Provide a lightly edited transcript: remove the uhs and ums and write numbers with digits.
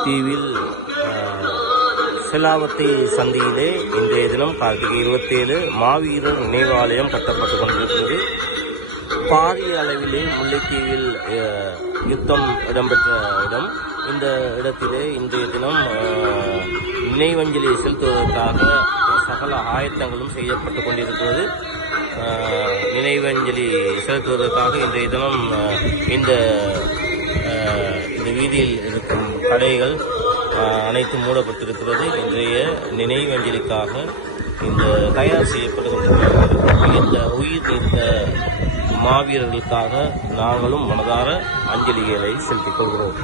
முல்லைத்தீவில் செலாவத்தை சந்தியிலே இன்றைய தினம் கார்த்திகை 27 மாவீரர் நினைவாலயம் கட்டப்பட்டுக் கொண்டிருக்கிறது. பாரிய அளவிலே முல்லைத்தீவில் யுத்தம் இடம்பெற்ற இடம். இந்த இடத்திலே இன்றைய தினம் நினைவஞ்சலி செலுத்துவதற்காக சகல ஆயத்தங்களும் செய்யப்பட்டு கொண்டிருக்கிறது. நினைவஞ்சலி செலுத்துவதற்காக இன்றைய தினம் இந்த வீதியில் இருக்கும் கடைகள் அனைத்தும் மூடப்பட்டிருக்கிறது. இன்றைய நினைவஞ்சலிக்காக இந்த தயார் செய்யப்படுகின்ற உயிர் நீத்த மாவீரர்களுக்காக நாங்களும் மனதார அஞ்சலிகளை செலுத்திக் கொள்கிறோம்.